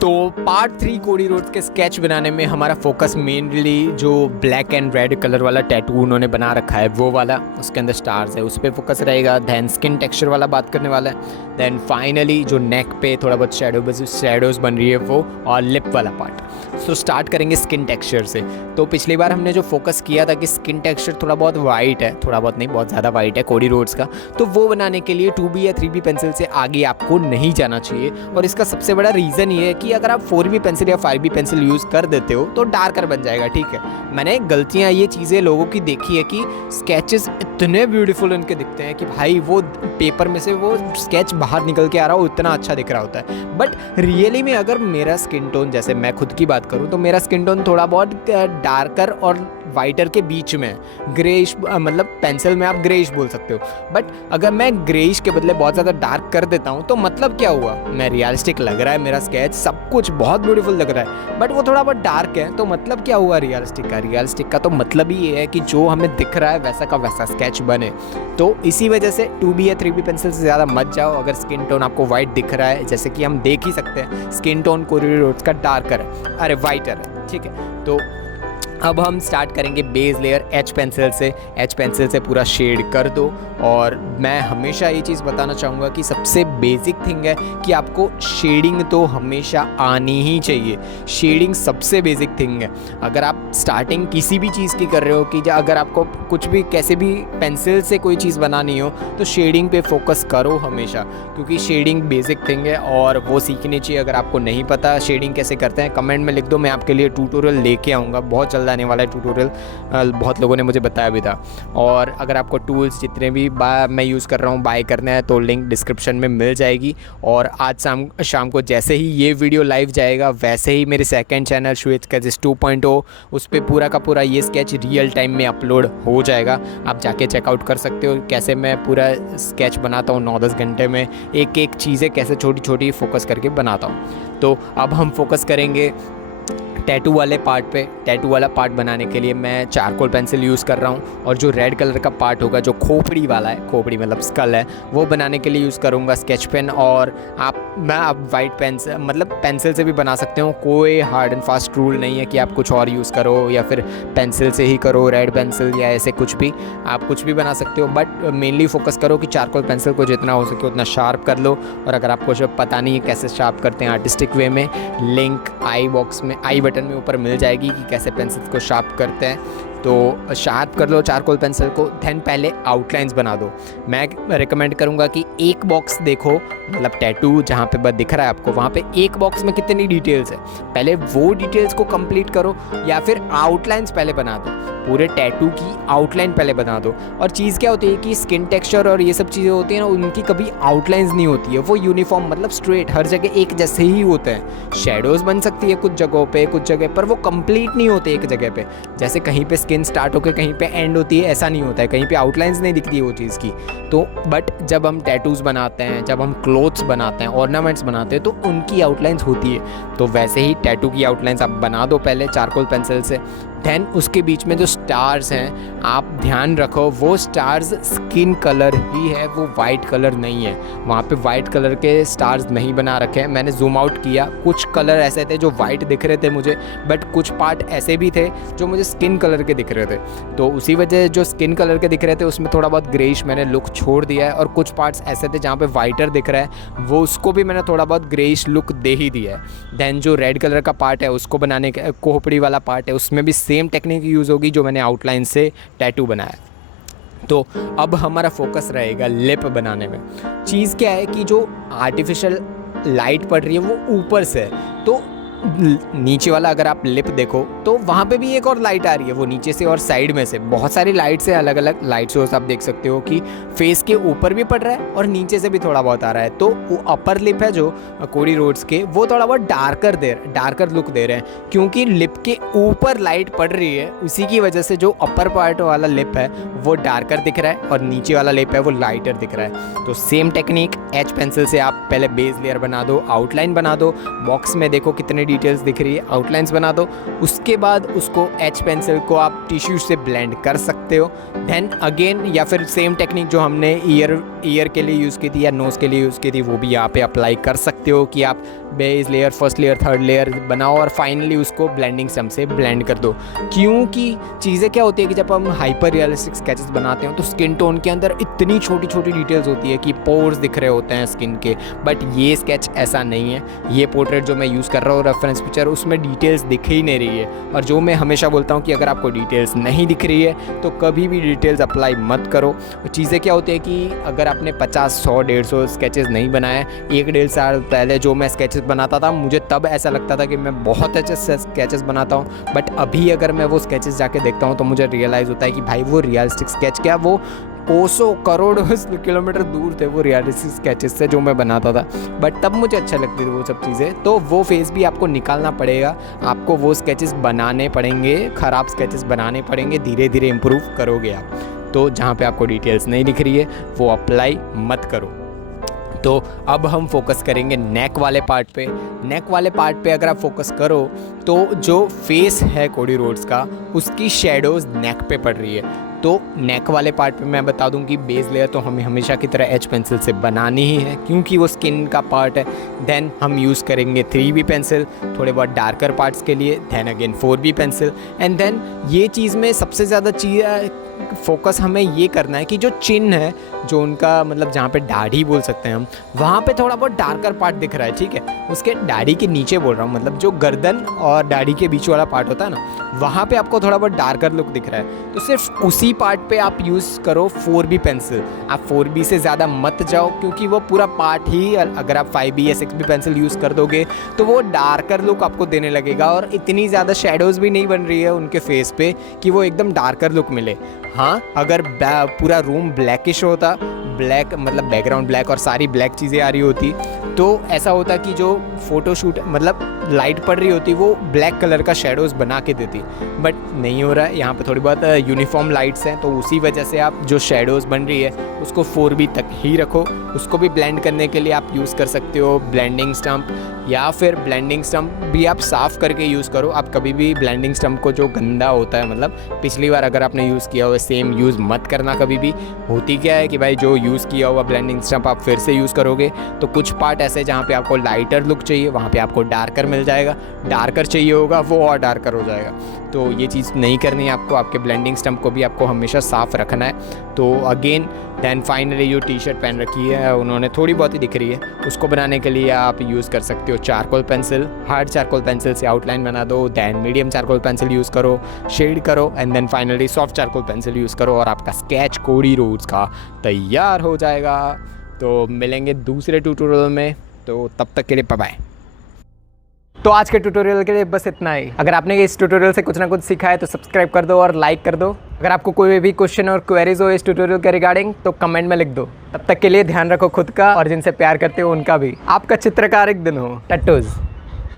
तो part 3 Cody Rhodes के sketch बनाने में हमारा फोकस मेनली जो ब्लैक एंड रेड कलर वाला टैटू उन्होंने बना रखा है वो वाला, उसके अंदर स्टार्स है, उस पर फोकस रहेगा। दैन स्किन टेक्सचर वाला बात करने वाला है। दैन फाइनली जो नेक पे थोड़ा बहुत शेडोज़ बन रही है वो, और लिप वाला पार्ट। सो स्टार्ट करेंगे स्किन टेक्सचर से। तो पिछली बार हमने जो फोकस किया था कि स्किन टेक्सचर थोड़ा बहुत वाइट है, थोड़ा बहुत नहीं बहुत ज़्यादा वाइट है कोडी रोड्स का, तो वो बनाने के लिए 2B या 3B पेंसिल से आगे आपको नहीं जाना चाहिए। और इसका सबसे बड़ा रीज़न ये है कि अगर आप 4B पेंसिल या 5B पेंसिल यूज़ कर देते हो तो डार्कर बन जाएगा। ठीक है, मैंने गलतियाँ ये चीज़ें लोगों की देखी है कि स्केचेस इतने ब्यूटीफुल उनके दिखते हैं कि भाई वो पेपर में से वो स्केच बाहर निकल के आ रहा हो, इतना अच्छा दिख रहा होता है। बट रियली में अगर मेरा स्किन टोन, जैसे मैं खुद की बात करूँ तो मेरा स्किन टोन थोड़ा बहुत डार्कर और वाइटर के बीच में, ग्रेइश, मतलब पेंसिल में आप ग्रेइश बोल सकते हो। बट अगर मैं ग्रेइश के बदले बहुत ज़्यादा डार्क कर देता हूँ तो मतलब क्या हुआ, मैं रियलिस्टिक लग रहा है, मेरा स्केच सब कुछ बहुत ब्यूटीफुल लग रहा है, बट वो थोड़ा बहुत डार्क है, तो मतलब क्या हुआ रियलिस्टिक का। रियलिस्टिक का तो मतलब ही ये है कि जो हमें दिख रहा है वैसा का वैसा स्केच बने। तो इसी वजह से 2B या 3B पेंसिल से ज़्यादा मत जाओ। अगर स्किन टोन आपको वाइट दिख रहा है, जैसे कि हम देख ही सकते हैं स्किन टोन कोडी रोड्स का डार्कर है, अरे वाइटर है, ठीक है। तो अब हम स्टार्ट करेंगे बेस लेयर एच पेंसिल से। एच पेंसिल से पूरा शेड कर दो। और मैं हमेशा ये चीज़ बताना चाहूँगा कि सबसे बेसिक थिंग है कि आपको शेडिंग तो हमेशा आनी ही चाहिए। शेडिंग सबसे बेसिक थिंग है। अगर आप स्टार्टिंग किसी भी चीज़ की कर रहे हो, कि अगर आपको कुछ भी कैसे भी पेंसिल से कोई चीज़ बनानी हो तो शेडिंग पे फोकस करो हमेशा, क्योंकि शेडिंग बेसिक थिंग है और वो सीखनी चाहिए। अगर आपको नहीं पता शेडिंग कैसे करते हैं, कमेंट में लिख दो, मैं आपके लिए ट्यूटोरियल लेके आऊँगा। बहुत जल्द आने वाला है ट्यूटोरियल, बहुत लोगों ने मुझे बताया भी था। और अगर आपको टूल्स जितने भी मैं यूज़ कर रहा हूँ बाय करना है तो लिंक डिस्क्रिप्शन में मिल जाएगी। और आज शाम को जैसे ही ये वीडियो लाइव जाएगा वैसे ही मेरे सेकंड चैनल श्वेत स्केचेस 2.0 उस पर पूरा का पूरा ये स्केच रियल टाइम में अपलोड हो जाएगा। आप जाके चेकआउट कर सकते हो कैसे मैं पूरा स्केच बनाता हूँ 9-10 घंटे में, एक एक चीज़ें कैसे छोटी छोटी फोकस करके बनाता हूँ। तो अब हम फोकस करेंगे टैटू वाले पार्ट पे। टैटू वाला पार्ट बनाने के लिए मैं चारकोल पेंसिल यूज़ कर रहा हूँ, और जो रेड कलर का पार्ट होगा, जो खोपड़ी वाला है, खोपड़ी मतलब स्कल है, वो बनाने के लिए यूज़ करूँगा स्केच पेन। और आप वाइट पेंसिल मतलब पेंसिल से भी बना सकते हो, कोई हार्ड एंड फास्ट रूल नहीं है कि आप कुछ और यूज़ करो या फिर पेंसिल से ही करो, रेड पेंसिल या ऐसे कुछ भी, आप कुछ भी बना सकते हो। बट मेनली फोकस करो कि चारकोल पेंसिल को जितना हो सके उतना शार्प कर लो। और अगर आपको जो पता नहीं है कैसे शार्प करते हैं आर्टिस्टिक वे में, लिंक आई बटन में ऊपर मिल जाएगी कि कैसे पेंसिल को शार्प करते हैं। तो शार्प कर लो चारकोल पेंसिल को, दैन पहले आउटलाइंस बना दो। मैं रिकमेंड करूँगा कि एक बॉक्स देखो, मतलब टैटू जहाँ पे बस दिख रहा है आपको, वहाँ पे एक बॉक्स में कितनी डिटेल्स है, पहले वो डिटेल्स को कंप्लीट करो, या फिर आउटलाइंस पहले बना दो, पूरे टैटू की आउटलाइन पहले बना दो। और चीज़ क्या होती है कि स्किन टेक्सचर और ये सब चीज़ें होती हैं ना, उनकी कभी आउटलाइंस नहीं होती है, वो यूनिफॉर्म मतलब स्ट्रेट हर जगह एक जैसे ही होते हैं। शेडोज़ बन सकती है कुछ जगहों पे, कुछ जगह पर वो कंप्लीट नहीं होते एक जगह पे, जैसे कहीं पे स्किन स्टार्ट होकर कहीं पे एंड होती है, ऐसा नहीं होता है, कहीं पे आउटलाइंस नहीं दिखती है वो चीज़ की। तो बट जब हम टैटूज़ बनाते हैं, जब हम क्लोथ्स बनाते हैं, ऑर्नामेंट्स बनाते हैं, तो उनकी आउटलाइंस होती है। तो वैसे ही टैटू की आउटलाइंस आप बना दो पहले चारकोल पेंसिल से। दैन उसके बीच में जो स्टार्स हैं, आप ध्यान रखो वो स्टार्स स्किन कलर ही है, वो वाइट कलर नहीं है। वहाँ पे वाइट कलर के स्टार्स नहीं बना रखे हैं। मैंने जूम आउट किया, कुछ कलर ऐसे थे जो वाइट दिख रहे थे मुझे, बट कुछ पार्ट ऐसे भी थे जो मुझे स्किन कलर के दिख रहे थे। तो उसी वजह जो स्किन कलर के दिख रहे थे उसमें थोड़ा बहुत ग्रेइश मैंने लुक छोड़ दिया है। और कुछ पार्ट्स ऐसे थे जहाँ पे वाइटर दिख रहा है, वो उसको भी मैंने थोड़ा बहुत ग्रेइश लुक दे ही दिया है। दैन जो रेड कलर का पार्ट है उसको बनाने के, खोपड़ी वाला पार्ट है, उसमें भी सेम टेक्निक यूज़ होगी जो मैंने आउटलाइन से टैटू बनाया। तो अब हमारा फोकस रहेगा लिप बनाने में। चीज़ क्या है कि जो आर्टिफिशियल लाइट पड़ रही है वो ऊपर से है, तो नीचे वाला अगर आप लिप देखो तो वहाँ पे भी एक और लाइट आ रही है, वो नीचे से और साइड में से बहुत सारी लाइट से, अलग अलग लाइट सोर्स आप देख सकते हो कि फेस के ऊपर भी पड़ रहा है और नीचे से भी थोड़ा बहुत आ रहा है। तो वो अपर लिप है जो कोडी रोड्स के, वो थोड़ा बहुत डार्कर लुक दे रहे हैं, क्योंकि लिप के ऊपर लाइट पड़ रही है, उसी की वजह से जो अपर पार्ट वाला लिप है वो डार्कर दिख रहा है और नीचे वाला लिप है वो लाइटर दिख रहा है। तो सेम टेक्निक एच पेंसिल से आप पहले बेस लेयर बना दो, आउटलाइन बना दो, बॉक्स में देखो कितने डिटेल्स दिख रही है, आउटलाइंस बना दो। उसके बाद उसको एच पेंसिल को आप टिश्यू से ब्लेंड कर सकते हो। देन अगेन या फिर सेम टेक्निक जो हमने ईयर के लिए यूज़ की थी या नोज़ के लिए यूज़ की थी वो भी यहाँ पे अप्लाई कर सकते हो कि आप base layer, first layer, third layer बनाओ और फाइनली उसको ब्लेंडिंग स्टम से ब्लेंड कर दो। क्योंकि चीज़ें क्या होती है कि जब हम हाइपर रियलिस्टिक स्केचेस बनाते हैं तो स्किन टोन के अंदर इतनी छोटी छोटी डिटेल्स होती है कि पोर्स दिख रहे होते हैं स्किन के, बट ये स्केच ऐसा नहीं है। ये पोर्ट्रेट जो मैं यूज़ कर रहा हूँ रेफरेंस पिक्चर, उसमें डिटेल्स दिख ही नहीं रही है। और जो मैं हमेशा बोलता हूँ कि अगर आपको डिटेल्स नहीं दिख रही है तो कभी भी डिटेल्स अप्लाई मत करो। चीज़ें क्या होती है कि अगर आपने 50, 100, 150 स्केचेस नहीं बनाए, 1-1.5 साल पहले जो मैं स्केचेस बनाता था मुझे तब ऐसा लगता था कि मैं बहुत अच्छे से स्केचेस बनाता हूँ, बट अभी अगर मैं वो स्केचेस जाके देखता हूँ तो मुझे रियलाइज़ होता है कि भाई वो रियलिस्टिक स्केच क्या, वो कोसों करोड़ों किलोमीटर दूर थे वो रियलिस्टिक स्केचेस से जो मैं बनाता था। बट तब मुझे अच्छा लगती थी वो सब चीज़ें। तो वो फेस भी आपको निकालना पड़ेगा, आपको वो स्केचेस बनाने पड़ेंगे, ख़राब स्केचेस बनाने पड़ेंगे, धीरे धीरे इम्प्रूव करोगे आप। तो जहाँ पे आपको डिटेल्स नहीं दिख रही है वो अप्लाई मत करो। तो अब हम फोकस करेंगे नेक वाले पार्ट पे। नेक वाले पार्ट पे अगर आप फोकस करो तो जो फेस है कोडी रोड्स का उसकी शेडोज़ नेक पे पड़ रही है। तो नेक वाले पार्ट पे मैं बता दूं कि बेस लेयर तो हमें हमेशा की तरह एच पेंसिल से बनानी ही है क्योंकि वो स्किन का पार्ट है। देन हम यूज़ करेंगे 3B पेंसिल थोड़े बहुत डार्कर पार्ट्स के लिए, then again 4B pencil. And then ये चीज़ में सबसे ज़्यादा फोकस हमें ये करना है कि जो चिन्ह है, जो उनका मतलब जहाँ पे दाढ़ी बोल सकते हैं हम, वहाँ पे थोड़ा बहुत डार्कर पार्ट दिख रहा है, ठीक है। उसके दाढ़ी के नीचे बोल रहा हूँ, मतलब जो गर्दन और दाढ़ी के बीच वाला पार्ट होता है ना, वहाँ पे आपको थोड़ा बहुत डार्कर लुक दिख रहा है। तो सिर्फ उसी पार्ट पे आप यूज़ करो 4B पेंसिल। आप 4B से ज़्यादा मत जाओ क्योंकि वो पूरा पार्ट ही, अगर आप 5B या 6B पेंसिल यूज़ कर दोगे तो वो डार्कर लुक आपको देने लगेगा और इतनी ज़्यादा शेडोज़ भी नहीं बन रही है उनके फेस पे कि वो एकदम डार्कर लुक मिले। हाँ, अगर पूरा रूम ब्लैकिश होता, ब्लैक मतलब बैकग्राउंड ब्लैक और सारी ब्लैक चीज़ें आ रही होती, तो ऐसा होता कि जो फ़ोटोशूट मतलब लाइट पड़ रही होती वो ब्लैक कलर का शेडोज़ बना के देती। बट नहीं हो रहा है, यहाँ पे थोड़ी बहुत यूनिफॉर्म लाइट्स हैं तो उसी वजह से आप जो शेडोज़ बन रही है उसको 4B तक ही रखो। उसको भी ब्लेंड करने के लिए आप यूज़ कर सकते हो ब्लेंडिंग स्टम्प, या फिर ब्लेंडिंग स्टम्प भी आप साफ़ करके यूज़ करो। आप कभी भी ब्लेंडिंग स्टम्प को जो गंदा होता है, मतलब पिछली बार अगर आपने यूज़ किया हो सेम यूज़ मत करना कभी भी। होती क्या है कि भाई जो यूज़ किया हुआ ब्लेंडिंग स्टम्प आप फिर से यूज़ करोगे तो कुछ पार्ट ऐसे जहाँ पे आपको लाइटर लुक चाहिए वहाँ पे आपको डार्कर मिल जाएगा, डार्कर चाहिए होगा वो और डार्कर हो जाएगा। तो ये चीज़ नहीं करनी है आपको, आपके ब्लेंडिंग स्टम्प को भी आपको हमेशा साफ़ रखना है। तो अगेन देन फाइनली जो टी शर्ट पहन रखी है उन्होंने थोड़ी बहुत ही दिख रही है, उसको बनाने के लिए आप यूज़ कर सकते हो charcoal pencil. Hard charcoal pencil से आउटलाइन बना दो, then medium charcoal pencil use करो, शेड करो, and then finally soft charcoal pencil use करो और आपका स्केच कोडी रोड्स का तैयार हो जाएगा। तो मिलेंगे दूसरे ट्यूटोरियल में, तो तब तक के लिए बाय बाय। तो आज के ट्यूटोरियल के लिए बस इतना ही। अगर आपने इस ट्यूटोरियल से कुछ ना कुछ सीखा है तो सब्सक्राइब कर दो और लाइक कर दो। अगर आपको कोई भी क्वेश्चन और क्वेरीज हो इस ट्यूटोरियल के रिगार्डिंग तो कमेंट में लिख दो। तब तक के लिए ध्यान रखो खुद का और जिनसे प्यार करते हो उनका भी। आपका चित्रकारिक दिन हो। टट्टूज।